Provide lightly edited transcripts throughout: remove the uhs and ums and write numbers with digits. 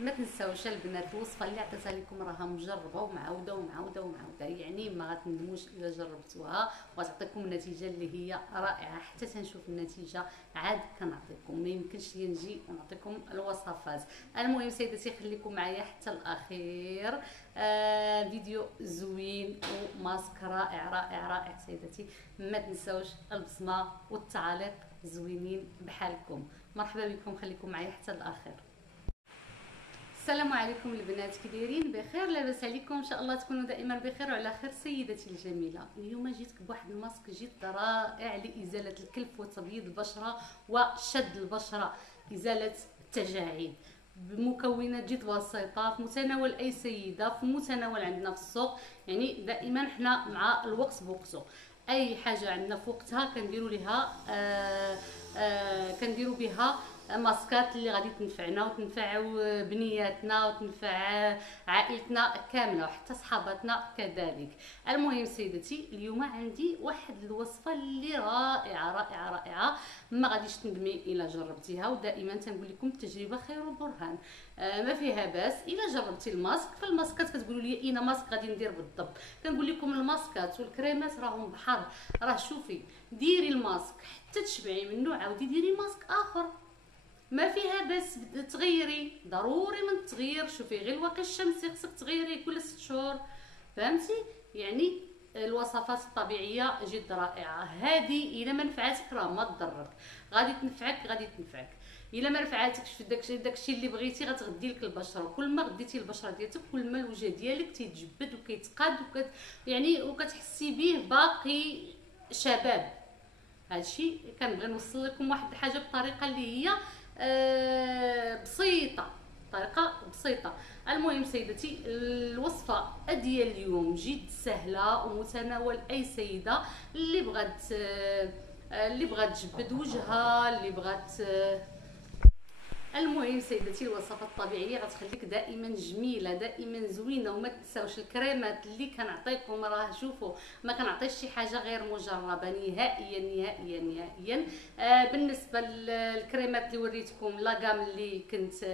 ما تنساوش البنات الوصفه اللي عطيتها لكم راها مجربه ومعوده ومعوده ومعوده، يعني ما غتندموش الا جربتوها وتعطيكم النتيجه اللي هي رائعه. حتى تنشوف النتيجه عاد كنعطيكم، ما يمكنش لي نجي ونعطيكم الوصفات. المهم سيداتي خليكم معايا حتى الاخير. فيديو زوين وماسك رائع رائع رائع سيداتي. ما تنساوش البصمه والتعاليق زوينين بحالكم. مرحبا بكم، خليكم معايا حتى الاخير. السلام عليكم البنات، كي دايرين؟ بخير؟ لاباس عليكم؟ ان شاء الله تكونوا دائما بخير وعلى خير. سيدتي الجميله، اليوم جيتك بواحد الماسك جد رائع لازاله الكلف وتبييض البشره وشد البشره، ازاله التجاعيد بمكونات جد بسيطه في متناول اي سيده، في متناول عندنا في السوق. يعني دائما حنا مع الوقت بوقته، اي حاجه عندنا في وقتها كنديروا لها كنديروا بها ماسكات اللي غادي تنفعنا وتنفع بنياتنا وتنفع عائلتنا كامله وحتى صحاباتنا كذلك. المهم سيدتي اليوم عندي واحد الوصفه اللي رائعه رائعه رائعه، ما غاديش تندمي الا جربتيها. ودائما تنقول لكم التجربه خير برهان، ما فيها باس. الا جربتي الماسك، فالماسكات كتقولوا لي اين ماسك غادي ندير بالضبط، كنقول لكم الماسكات والكريمات راهم بحر. راه شوفي، ديري الماسك حتى تشبعي منه، عاودي ديري ماسك اخر، ما فيها بس تغيري. ضروري من التغيير، شوفي غير الواقي الشمسي خصك تغيري كل 6 شهور، فهمتي؟ يعني الوصفات الطبيعيه جد رائعه. هذه الا ما نفعتك راه ما تضرك، غادي تنفعك غادي تنفعك. الا ما نفعتكش في داكشي اللي بغيتي غتغدي لك البشره، كل ما غديتي البشره ديالك كل ما الوجه ديالك تيتجبد وكيتقاد يعني وكتحسي به باقي شباب. هادشي كنبغي نوصل لكم واحد الحاجه بطريقه اللي هي بسيطه، طريقه بسيطه. المهم سيدتي الوصفه ديال اليوم جد سهله ومتناول اي سيده اللي بغات تجبد وجهها، اللي بغات. المهم سيدتي الوصفات الطبيعيه غتخليك دائما جميله دائما زوينه. وما تنساوش الكريمات اللي كنعطيكم، راه شوفوا ما كنعطيش شي حاجه غير مجربه نهائيا نهائيا نهائيا. بالنسبه للكريمات اللي وريتكم لاكام اللي كنت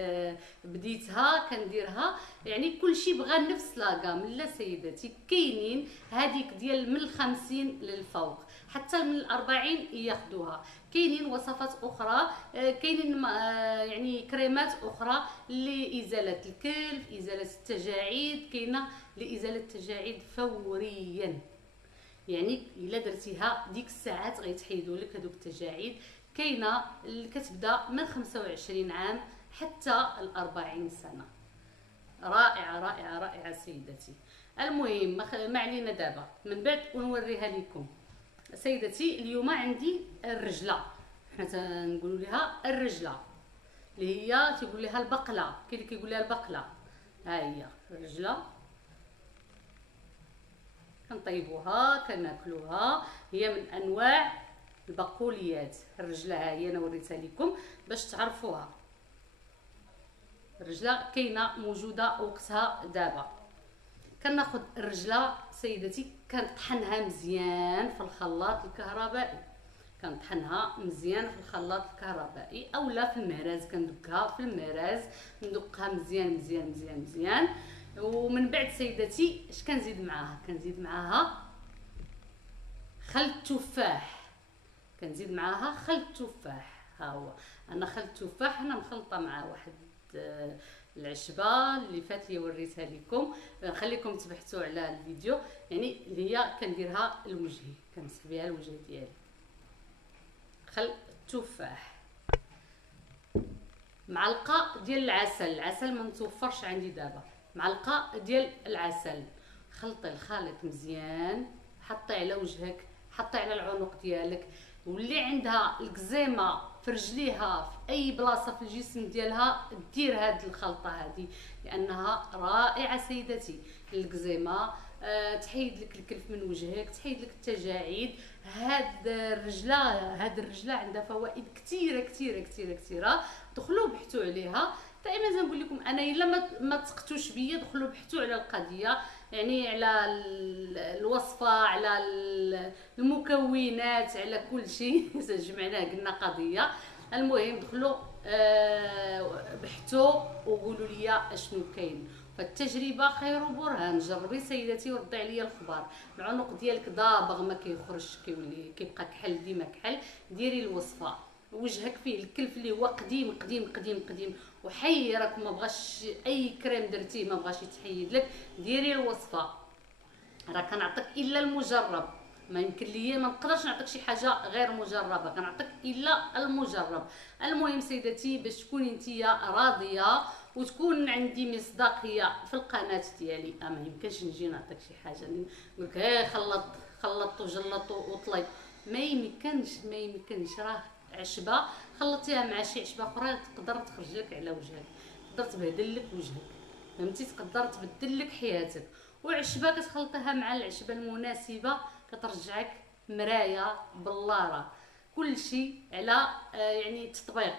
بديتها كنديرها، يعني كلشي بغى نفس لاكام. لا سيداتي كاينين هذيك ديال من 50 للفوق حتى من 40 ياخذوها. كاينين وصفات اخرى، كاينين يعني كريمات اخرى لازاله الكلف، ازاله التجاعيد، كاينه لازاله التجاعيد فوريا. يعني الا درتيها ديك الساعات غيتحيدوا لك هذوك التجاعيد. كاينه اللي كتبدا من 25 عام حتى 40 سنه. رائعه رائعه رائعه سيدتي. المهم ما علينا دابا، من بعد ونوريها لكم. سيدتي اليوم عندي الرجله، حنا تنقولوا لها الرجله اللي هي تيقول لها البقله، كاين اللي كيقول لها البقله. ها هي الرجله، كنطيبوها كناكلوها، هي من انواع البقوليات. الرجله ها هي انا وريتها لكم باش تعرفوها. الرجله كاينه موجوده وقتها دابا. كناخذ الرجله سيدتي كنطحنها مزيان في الخلاط الكهربائي، كنطحنها مزيان في الخلاط الكهربائي اولا في المهراز، كندقها في المهراز ندقها مزيان مزيان مزيان مزيان. ومن بعد سيدتي اش كنزيد معاها؟ كنزيد معاها خل التفاح، كنزيد معاها خل التفاح. ها هو انا خل التفاح انا مخلطه مع واحد العشبه اللي فات لي وريتها لكم، نخليكم تبحثوا على الفيديو. يعني اللي هي كنديرها لوجهي، كنمسح بها الوجه ديالي. خل التفاح، معلقه ديال العسل، العسل ما متوفرش عندي دابا، معلقه ديال العسل. خلطي الخليط مزيان، حطي على وجهك، حطي على العنق ديالك. واللي عندها الكزيمه في رجليها في اي بلاصه في الجسم ديالها دير هاد الخلطه هذه، لانها رائعه سيدتي. الكزيمه تحيد لك الكلف من وجهك، تحيد لك التجاعيد. هاد الرجله عندها فوائد كثيره كثيره كثيره كثيره. دخلوا بحثوا عليها. دائما تنقول لكم انا الا ما تثقتوش بيا دخلوا بحثوا على القضيه، يعني على الوصفه، على المكونات، على كل شيء. جمعناه قلنا قضيه. المهم دخلوا بحثوا وقولوا لي اشنو كاين. فالتجربه خير برهان. جربي سيدتي وردي عليا الخبر. العنق ديالك دابغ ما كيخرجش، كيولي كيبقى كحل، ديما كحل، ديري الوصفه. وجهك فيه الكلف اللي هو قديم قديم قديم قديم وحيرك، ما بغاش اي كريم درتيه ما بغاش يتحيد لك، ديري الوصفه. راه كنعطيك الا المجرب، ما يمكن ليا ما نقدرش نعطيك شي حاجه غير مجربه، كنعطيك الا المجرب. المهم سيدتي باش تكوني نتيا راضيه وتكون عندي مصداقيه في القناه ديالي، ما يمكنش نجي نعطيك شي حاجه نقول لك خلطت وجلط وطلي، ما يمكنش. راه عشبه خلطيها مع شي عشبه اخرى تقدر تخرج لك على وجهك، تقدر تبهدل لك وجهك، فهمتي، تقدر تبدل لك حياتك. وعشبه كتخلطيها مع العشبه المناسبه كترجعك مرايه بلاره. كل شيء على يعني تطبيق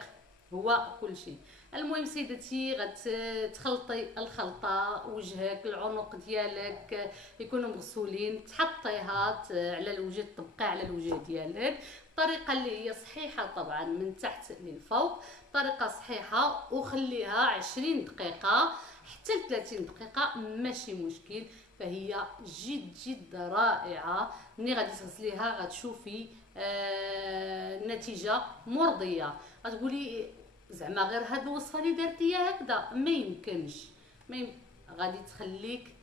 هو كل شيء. المهم سيدتي غتخلطي الخلطه، وجهك العنق ديالك يكونوا مغسولين، تحطيها على الوجه، تطبقي على الوجه ديالك بطريقه اللي هي صحيحه طبعا من تحت للفوق، طريقه صحيحه، وخليها 20 دقيقه حتى ل 30 دقيقه ماشي مشكل. فهي جد رائعه. ملي غادي تغسليها غتشوفي نتيجه مرضيه. غتقولي زعما غير هاد الوصفه اللي درتيها هكذا؟ ما يمكنش. غادي تخليك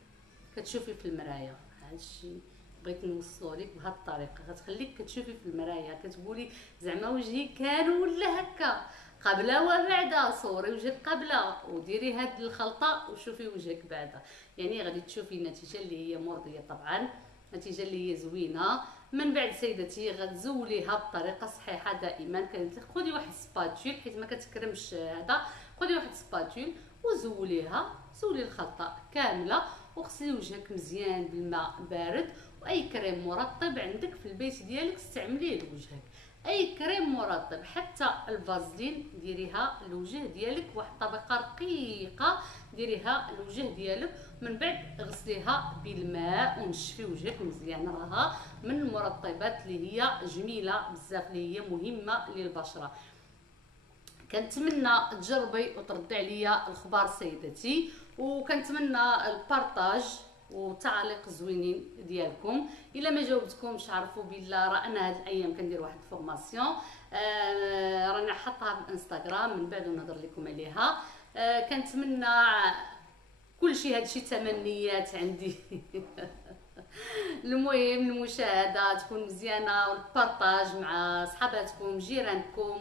كتشوفي في المرايه. هادشي بغيت نوصلو لك بهاد الطريقه، غتخليك كتشوفي في المرايه كتقولي زعما وجهي كان ولا هكا قبل وبعد. صوري وجهك قبل وديري هاد الخلطه وشوفي وجهك بعد، يعني غادي تشوفي النتيجه اللي هي مرضيه طبعا، نتيجه اللي هي زوينه. من بعد سيدتي غتزوليها بطريقه صحيحه. دائما خدي واحد سباتول حيت ما كتكرمش هذا، خدي واحد سباتول وزوليها، زولي الخلطه كامله وغسلي وجهك مزيان بالماء بارد. واي كريم مرطب عندك في البيت ديالك استعمليه لوجهك، اي كريم مرطب، حتى الفازلين ديريها لوجه ديالك، واحد الطبقه رقيقه ديريها لوجه ديالك. من بعد غسليها بالماء ونشفي وجهك مزيان. راها من المرطبات اللي هي جميله بزاف، اللي هي مهمه للبشره. كنتمنى تجربي وتردي عليا الخبار سيدتي، وكنتمنى البارطاج وتعليق زوينين ديالكم. الا ما جاوبتكمش عرفوا بالله راه انا هاد الايام كندير واحد الفورماسيون راني حاطها في الانستغرام، من بعد نهضر لكم عليها. كنتمنى كل شيء، هادشي تمنيات عندي المهم المشاهده تكون مزيانه، والبارطاج مع صحاباتكم جيرانكم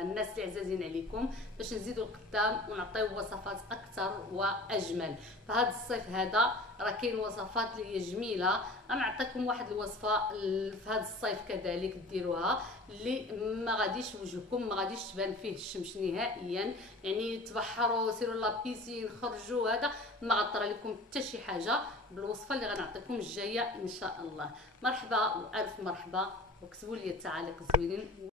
الناس اللي عزازين عليكم، باش نزيدوا القدام ونعطيو وصفات اكثر واجمل. فهذا الصيف هذا راه كاين وصفات اللي هي جميله. انا نعطيكم واحد الوصفه في هذا الصيف كذلك ديروها، اللي ما غاديش وجهكم ما غاديش تبان فيه الشمس نهائيا، يعني تبحروا سيروا لابيسين خرجوا، هذا ما غطرى لكم حتى شي حاجه بالوصفه اللي غنعطيكم الجايه ان شاء الله. مرحبا والف مرحبا، وكتبوا لي التعاليق زوينين.